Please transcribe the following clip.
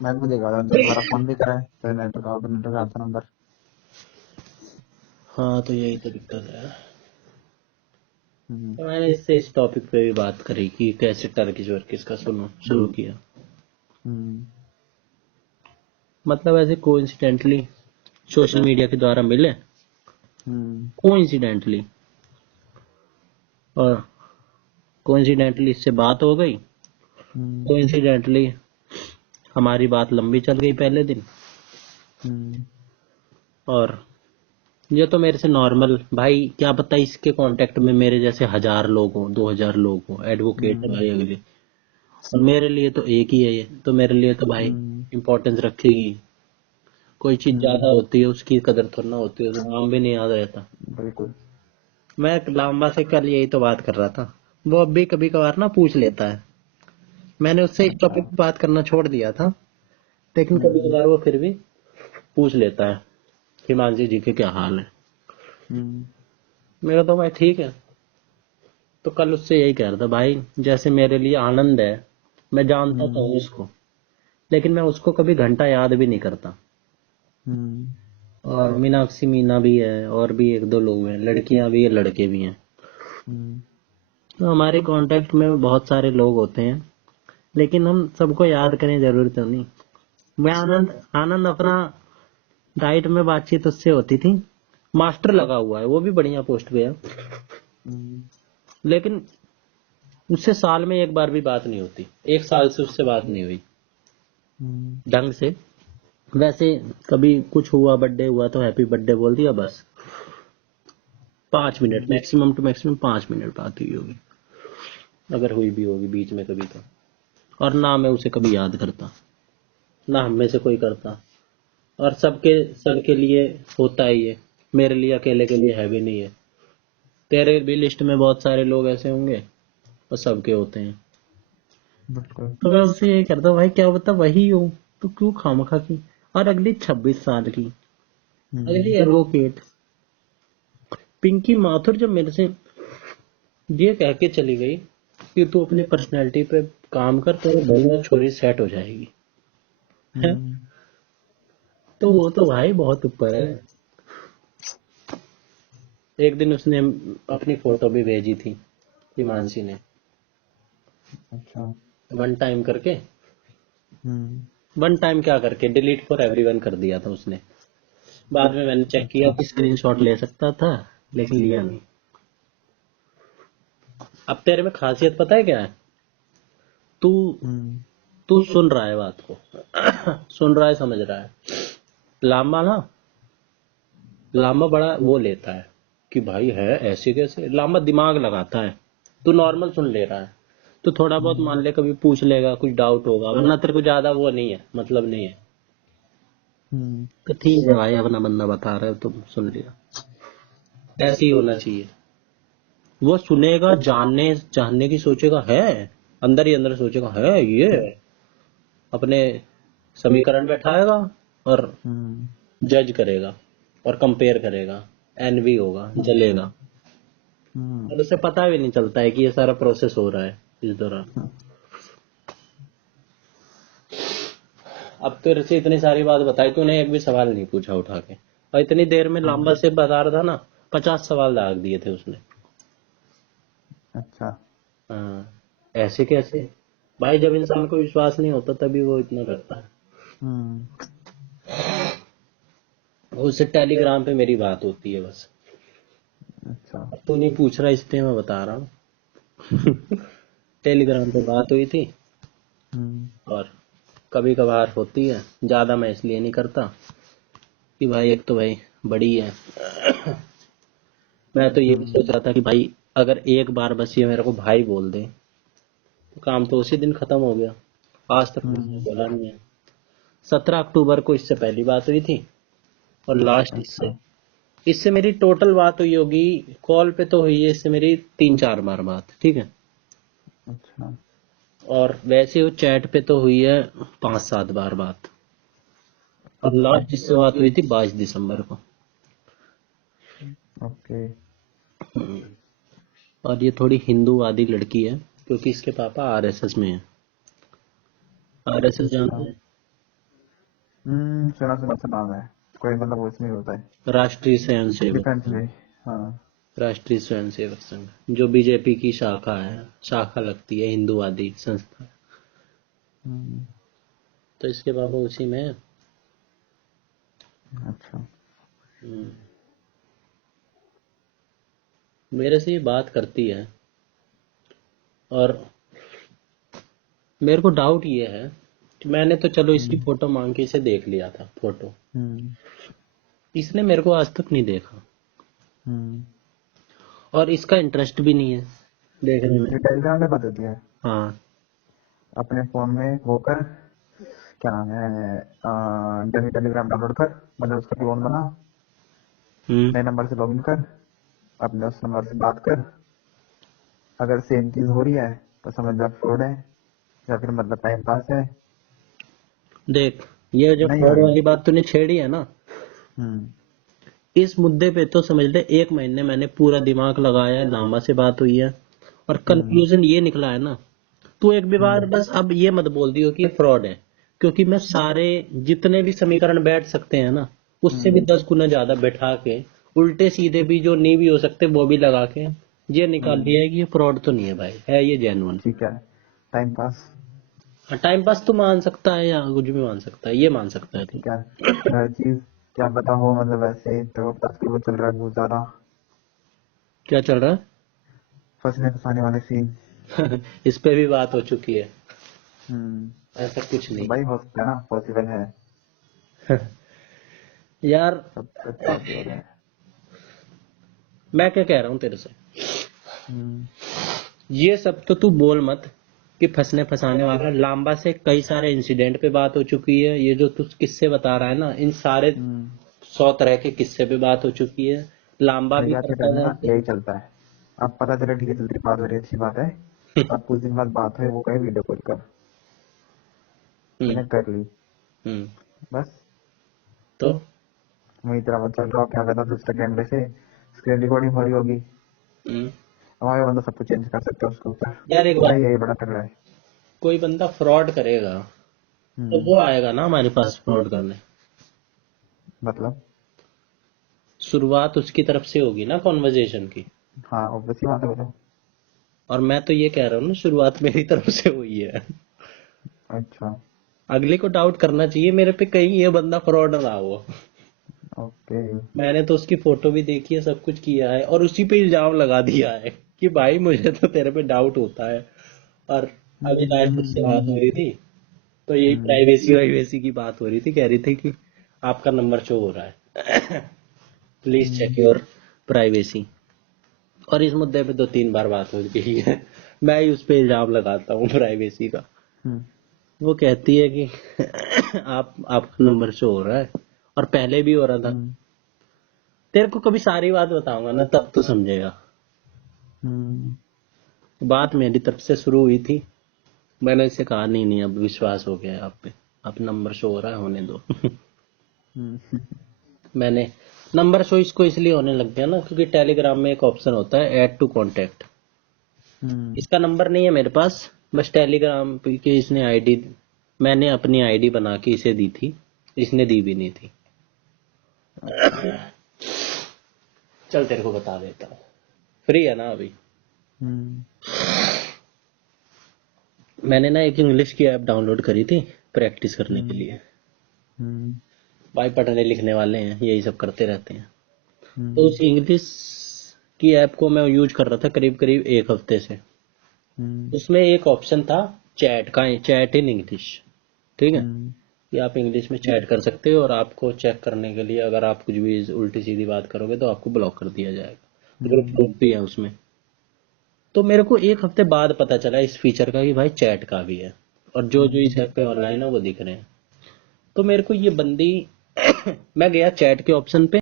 मैं भी देखा था, तुम्हारा फोन भी करा है, फिर नेटवर्क आता नंबर। हाँ तो यही तो दिक्कत है। हम्म। तो मैंने इससे इस टॉपिक पे भी बात करी कि कैसे टर्किश वर्किश का शुरू किया। हम्म। मतलब ऐसे कोइंसिडेंटली सोशल मीडिया के द्वारा मिले, हम्म। कोइंसिडेंटली, और कोइंसिडेंटली इससे बात हो गई। हम्म। कोइंसिडेंटली हमारी बात लंबी चल गई पहले दिन। हम्म। और ये तो मेरे से नॉर्मल भाई, क्या पता इसके कांटेक्ट में मेरे जैसे 1000 लोग हों, 2000 लोग हों, एडवोकेट है हम्म। भाई अगले। और मेरे लिए तो एक ही है ये, तो मेरे लिए तो भाई हम्म। इम्पोर्टेंस रखेगी। कोई चीज हम्म। ज्यादा होती है उसकी कदर थोड़ा ना होती है, तो नाम भी नहीं याद रहता। बिल्कुल। मैं लांबा से कल यही तो बात कर रहा था। वो अब भी कभी कभार ना पूछ लेता है। मैंने उससे इस अच्छा। टॉपिक पे बात करना छोड़ दिया था, लेकिन कभी हम्म। कभार वो फिर भी पूछ लेता है, हिमांशी जी के क्या हाल है। हम्म। मेरा तो भाई ठीक है। तो कल उससे यही कह रहा था भाई, जैसे मेरे लिए आनंद है, मैं जानता तो हम्म। हूँ उसको, लेकिन मैं उसको कभी घंटा याद भी नहीं करता। हम्म। और मीनाक्षी मीना भी है, और भी एक दो लोग हैं, लड़कियां भी है लड़के भी हैं। हम्म। तो हमारे कांटेक्ट में बहुत सारे लोग होते हैं, लेकिन हम सबको याद करें जरूरी तो नहीं। मैं आनंद आनंद अपना डाइट में बातचीत उससे होती थी। मास्टर लगा हुआ है, वो भी बढ़िया पोस्ट पे है, हम्म। लेकिन उससे साल में एक बार भी बात नहीं होती। एक साल से उससे बात नहीं हुई हम्म। ढंग से। वैसे कभी कुछ हुआ, बर्थडे हुआ तो हैप्पी बर्थडे बोल दिया बस। 5 मिनट हम्म। मैक्सिमम टू मैक्सिमम 5 मिनट बात हुई होगी, अगर हुई भी होगी बीच में कभी तो। और ना मैं उसे कभी याद करता, ना हम में से कोई करता। और सबके सबके लिए होता है ये, मेरे लिए अकेले के लिए है भी नहीं है। तेरे भी लिस्ट में बहुत सारे लोग ऐसे होंगे, और सबके होते हैं। बिल्कुल। तो मैं उससे ये कहता हूँ भाई, क्या बता वही हो तो क्यों खामखा की। और अगली 26 साल की, अगली हम्म। एडवोकेट पिंकी माथुर जब मेरे से ये कह के चली गई कि तू अपनी पर्सनैलिटी पे काम कर, तेरे बढ़िया छोरी सेट हो जाएगी, है? हम्म। तो वो तो भाई बहुत ऊपर है। एक दिन उसने अपनी फोटो भी भेजी थी, हिमांशी ने, अच्छा। वन टाइम करके। हम्म। वन टाइम क्या करके, डिलीट फॉर एवरीवन कर दिया था उसने। बाद में मैंने चेक किया अच्छा। कि स्क्रीनशॉट ले सकता था, लेकिन लिया नहीं। अब तेरे में खासियत पता है क्या है? तू हम्म। तू सुन रहा है बात को, सुन रहा है, समझ रहा है। लामा ना, लामा बड़ा वो लेता है कि भाई है ऐसे कैसे, लामा दिमाग लगाता है। तू नॉर्मल सुन ले रहा है, तो थोड़ा बहुत हम्म। मान ले कभी पूछ लेगा, कुछ डाउट होगा, वरना तेरे को ज्यादा वो नहीं है, मतलब नहीं है। हम्म। तो ठीक है भाई, अपना बंदा बता रहे हो तुम सुन लिया, ऐसे ही होना चाहिए। वो सुनेगा, जानने जानने की सोचेगा, है अंदर ही अंदर सोचेगा है ये, अपने समीकरण बैठाएगा और हम्म। जज करेगा और कंपेयर करेगा, एनवी होगा, जलेगा। हम्म। और उसे पता भी नहीं चलता है कि ये सारा प्रोसेस हो रहा है इस दौरान। अब तेरे से इतनी सारी बात बताई, तूने एक भी सवाल नहीं पूछा उठा के, और इतनी देर में हम्म। लंबा से बता रहा था ना, 50 सवाल दाग दिए थे उसने। अच्छा। हाँ, ऐसे कैसे भाई, जब इंसान को विश्वास नहीं होता तभी वो इतना करता है। हम्म। उससे टेलीग्राम पे मेरी बात होती है बस। अच्छा। अब तू नहीं पूछ रहा इसलिए मैं बता रहा हूँ। टेलीग्राम पे बात हुई थी, हम्म। और कभी कभार होती है, ज्यादा मैं इसलिए नहीं करता कि भाई एक तो भाई बड़ी है। मैं तो ये भी हम्म। सोच रहा था कि भाई अगर एक बार बस ये मेरे को भाई बोल दे तो काम तो उसी दिन खत्म हो गया। आज तक उसने हम्म। बोला नहीं है। 17 अक्टूबर को इससे पहली बात हुई थी, और लास्ट इससे अच्छा। इससे मेरी टोटल बात हुई होगी, कॉल पे तो हुई है इससे मेरी 3-4 बार बात, ठीक है। अच्छा। और वैसे वो चैट पे तो हुई है 5-7 बार बात। और अच्छा। लास्ट जिससे बात हुई थी 22 दिसंबर को। ओके। और ये थोड़ी हिंदूवादी लड़की है, क्योंकि इसके पापा आरएसएस में है। आरएसएस अच्छा। जानते हैं? सुना सुना सा नाम है, कोई मतलब वो इसमें होता है राष्ट्रीय स्वयंसेवक डिफेंस में। हाँ। राष्ट्रीय स्वयंसेवक संघ, जो बीजेपी की शाखा है, शाखा लगती है, हिंदूवादी संस्था। हम्म, तो इसके बाबा उसी में है। अच्छा। हम्म, मेरे से ये बात करती है, और मेरे को डाउट ये है कि मैंने तो चलो इसकी हम्म, फोटो मांग के इसे देख लिया था फोटो, हम्म, इसने मेरे को आज तक नहीं देखा, हम्म। और इसका इंटरेस्ट भी नहीं है देखने में। ये टेलीग्राम पे बात होती है, हाँ। अपने फोन में होकर, क्या नाम है, टेलीग्राम डाउनलोड कर, मतलब उसका क्लोन बना, हम्म। नए नंबर से लॉगिन कर, अपने उस नंबर से बात कर, अगर सेम चीज हो रही है तो समझ जा फ्रॉड है, या फिर मतलब टाइम पास है। देख, ये जो नहीं फ्रॉड भाई। वाली बात तूने छेड़ी है ना, हम्म, इस मुद्दे पे तो समझ ले 1 महीने मैंने पूरा दिमाग लगाया है, लामा से बात हुई है, और हम्म, कंक्लूजन ये निकला है ना। तू एक भी बार हम्म, बस अब ये मत बोल दियो कि ये फ्रॉड है, क्योंकि मैं सारे जितने भी समीकरण बैठ सकते हैं ना, उससे भी हम्म, 10 गुना ज्यादा बैठा के, उल्टे सीधे भी जो नहीं भी हो सकते वो भी लगा के ये निकाल हम्म। लिया है कि ये फ्रॉड तो नहीं है भाई, है ये जेन्युइन। ठीक है, टाइम पास। टाइम पास तो मान सकता है या कुछ भी मान सकता है, ये मान सकता है तू। ठीक है, हर चीज क्या पता हो, मतलब ऐसे तो आजकल वो चल रहा है बहुत ज्यादा, क्या चल रहा फंसने फंसाने वाले सीन। है? इस पे भी बात हो चुकी है। हम्म। ऐसा कुछ तो नहीं भाई हो सकता है ना, पॉसिबल है, यार। सब कुछ पॉसिबल है। मैं क्या कह रहा हूँ तेरे से, हम्म, ये सब तो तू बोल मत कि फंसने फंसाने वाला। लांबा से कई सारे इंसिडेंट पे बात हो चुकी है, ये जो तू किस्से बता रहा है ना, इन सारे हम्म। 100 तरह के किस्से पे बात हो चुकी है। लांबा भी भैया के टाइम करता में था ना यही चलता है, अब पता चले ठीक है जल्दी बात हो रही है, अच्छी बात है। अब कुछ दिन बाद बात है, वो कहे वीडियो कॉल कर, हम्म। तूने कर ली, हम्म। बस तो वही तेरा वो चल रहा हो, क्या कहता दूसरे कैमरे से स्क्रीन रिकॉर्डिंग हो रही होगी, हम्म, हमारे बंदा सब कुछ चेंज कर सकते हैं उसके ऊपर। यार एक बात, भाई यही बड़ा तगड़ा है। कोई बंदा फ्रॉड करेगा तो हम्म। वो आएगा ना हमारे पास फ्रॉड करने। मतलब। शुरुआत उसकी तरफ से होगी ना कॉन्वर्जेशन की। हाँ ऑब्वियसली बात है वो तो। और मैं तो ये कह रहा हूँ ना, शुरुआत मेरी तरफ से हुई है। अच्छा। अगले को डाउट करना चाहिए मेरे पे, कहीं ये बंदा फ्रॉड रहा हो। ओके। मैंने तो उसकी फोटो भी देखी है, सब कुछ किया है, और उसी पे इल्जाम लगा दिया है कि भाई मुझे तो तेरे पे डाउट होता है। और अभी नाइट उससे बात हो रही थी, तो यही हम्म, प्राइवेसी वाइवेसी की बात हो रही थी, कह रही थी कि आपका नंबर शो हो रहा है, please check hmm, your privacy. और इस मुद्दे पे 2-3 बार बात हो गई है, मैं ही उस पे इल्जाम लगाता हूँ प्राइवेसी का। हम्म, वो कहती है कि आपका नंबर शो हो रहा है, और पहले भी हो रहा था। हम्म, तेरे को कभी सारी बात बताऊंगा ना, तब तो समझेगा। हम्म, बात मेरी तरफ से शुरू हुई थी, मैंने इसे कहा नहीं नहीं अब विश्वास हो गया है आप पे, अब नंबर शो हो रहा है, होने दो। हम्म, मैंने नंबर शो इसको इसलिए होने लग गया ना, क्योंकि टेलीग्राम में एक ऑप्शन होता है ऐड टू कॉन्टेक्ट। हम्म, इसका नंबर नहीं है मेरे पास, बस टेलीग्राम पे की इसने आईडी, मैंने अपनी आईडी बना के इसे दी थी, इसने दी भी नहीं थी। अच्छा। चल तेरे को बता देता हूँ, फ्री है ना अभी। हम्म, मैंने ना एक इंग्लिश की ऐप डाउनलोड करी थी प्रैक्टिस करने के हम्म, लिए। हम्म, भाई पढ़ने लिखने वाले हैं, यही सब करते रहते हैं। तो हम्म, उस इंग्लिश की ऐप को मैं यूज कर रहा था करीब करीब 1 हफ्ते से। हम्म, उसमें एक ऑप्शन था चैट का, चैट इन इंग्लिश, ठीक है, हम्म, कि आप इंग्लिश में चैट कर सकते हो, और आपको चेक करने के लिए अगर आप कुछ भी उल्टी सीधी बात करोगे तो आपको ब्लॉक कर दिया जाएगा। ग्रुप हम्म, ग्रुप भी है उसमें। तो मेरे को 1 हफ्ते बाद पता चला इस फीचर का कि भाई चैट का भी है, और जो जो इस ऐप पे ऑनलाइन है वो दिख रहे हैं। तो मेरे को ये बंदी मैं गया चैट के ऑप्शन पे,